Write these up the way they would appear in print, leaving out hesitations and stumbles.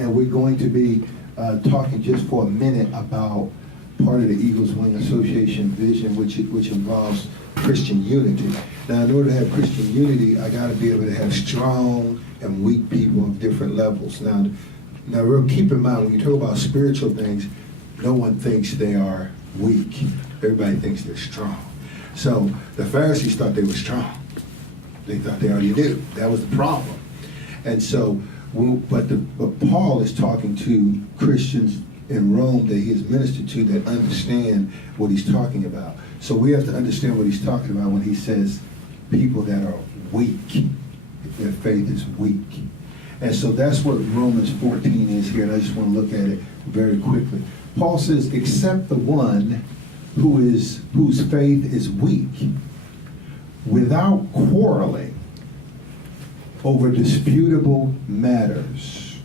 and we're going to be talking just for a minute about part of the Eagleswing Association vision, which involves Christian unity. Now, in order to have Christian unity, I got to be able to have strong and weak people of different levels. Now, real keep in mind, when you talk about spiritual things, no one thinks they are weak. Everybody thinks they're strong. So the Pharisees thought they were strong. They thought they already knew. That was the problem. And so, but Paul is talking to Christians in Rome that he has ministered to that understand what he's talking about. So we have to understand what he's talking about when he says people that are weak. Their faith is weak. And so that's what Romans 14 is here, and I just want to look at it very quickly. Paul says, except the one whose faith is weak, without quarreling over disputable matters.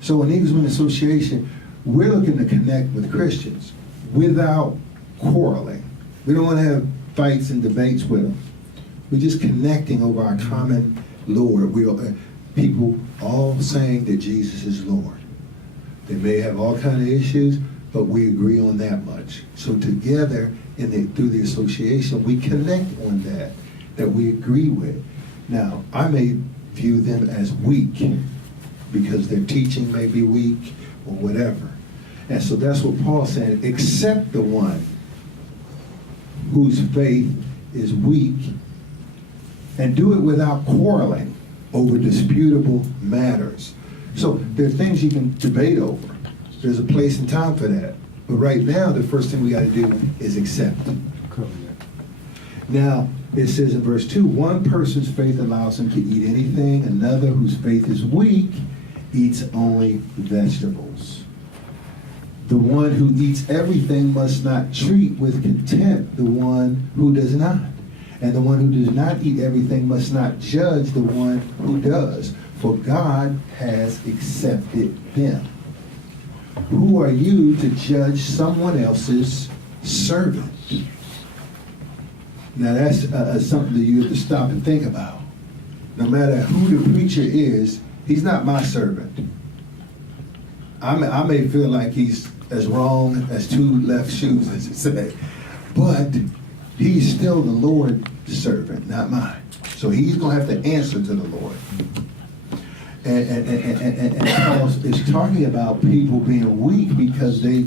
So in Eagleswing Association, we're looking to connect with Christians without quarreling. We don't want to have fights and debates with them. We're just connecting over our common Lord. We are people all saying that Jesus is Lord. They may have all kinds of issues, but we agree on that much. So together, through the association, we connect on that we agree with. Now, I may view them as weak because their teaching may be weak or whatever. And so that's what Paul said, except the one whose faith is weak, and do it without quarreling over disputable matters. So there are things you can debate over. There's a place and time for that. But right now, the first thing we got to do is accept. Now, it says in verse 2, one person's faith allows him to eat anything. Another whose faith is weak eats only vegetables. The one who eats everything must not treat with contempt the one who does not. And the one who does not eat everything must not judge the one who does, for God has accepted them. Who are you to judge someone else's servant? Now that's something that you have to stop and think about. No matter who the preacher is, he's not my servant. I may feel like he's as wrong as two left shoes, as you say, but he's still the Lord's servant, not mine. So he's going to have to answer to the Lord. And Paul is talking about people being weak because they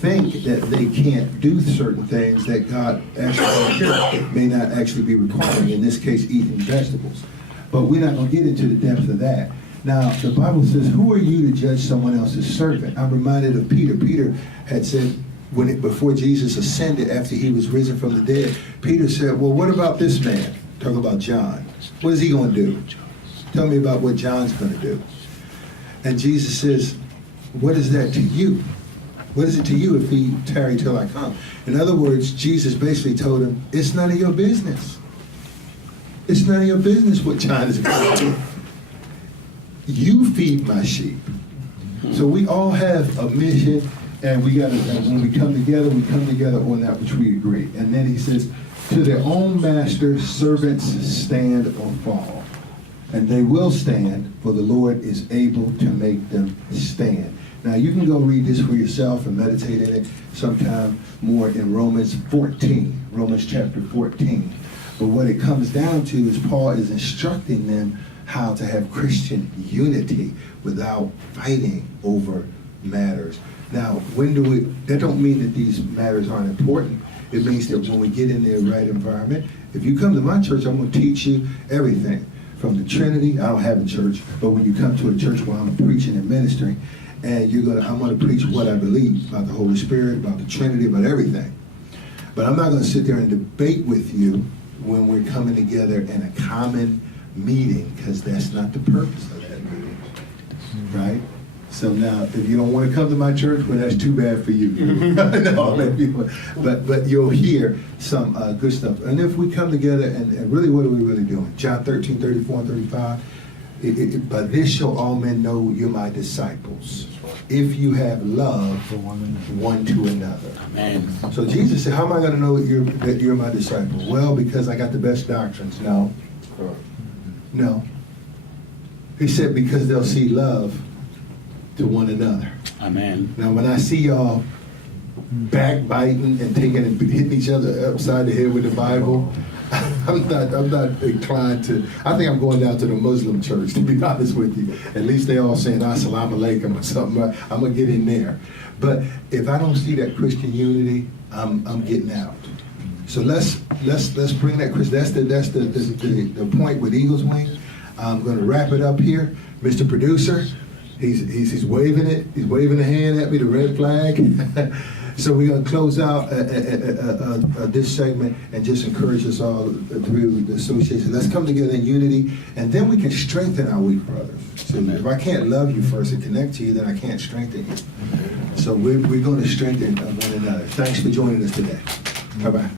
think that they can't do certain things that God actually may not actually be requiring, in this case, eating vegetables. But we're not going to get into the depth of that. Now, the Bible says, who are you to judge someone else's servant? I'm reminded of Peter. Peter had said, before Jesus ascended, after he was risen from the dead, Peter said, well, what about this man? Talk about John. What is he going to do? Tell me about what John's going to do. And Jesus says, what is that to you? What is it to you if he tarry till I come? In other words, Jesus basically told him, it's none of your business. It's none of your business what John is going to do. You feed my sheep. So we all have a mission, and we got to, when we come together on that which we agree. And then he says, to their own master, servants stand or fall. And they will stand, for the Lord is able to make them stand. Now, you can go read this for yourself and meditate in it sometime more in Romans 14, Romans chapter 14. But what it comes down to is Paul is instructing them how to have Christian unity without fighting over matters. Now, that don't mean that these matters aren't important. It means that when we get in the right environment, if you come to my church, I'm going to teach you everything. From the Trinity, I don't have a church, but when you come to a church where I'm preaching and ministering, and I'm going to preach what I believe about the Holy Spirit, about the Trinity, about everything. But I'm not going to sit there and debate with you when we're coming together in a common meeting, because that's not the purpose of that meeting, right? So now, if you don't want to come to my church, well, that's too bad for you. No, but you'll hear some good stuff. And if we come together, and really, what are we really doing? John 13, 34, and 35. By this shall all men know you're my disciples, if you have love one to another. Amen. So Jesus said, how am I going to know that you're my disciple? Well, because I got the best doctrines. No. He said, because they'll see love to one another. Amen. Now, when I see y'all backbiting and taking and hitting each other upside the head with the Bible, I'm not inclined to. I think I'm going down to the Muslim church, to be honest with you. At least they all saying Assalamu alaikum or something. I'm gonna get in there. But if I don't see that Christian unity, I'm getting out. So let's bring that Christian. That's the point with Eagleswing. I'm gonna wrap it up here, Mr. Producer. He's waving it. He's waving a hand at me, the red flag. So we're going to close out this segment and just encourage us all through the association. Let's come together in unity, and then we can strengthen our weak brothers. So if I can't love you first and connect to you, then I can't strengthen you. So we're going to strengthen one another. Thanks for joining us today. Bye-bye.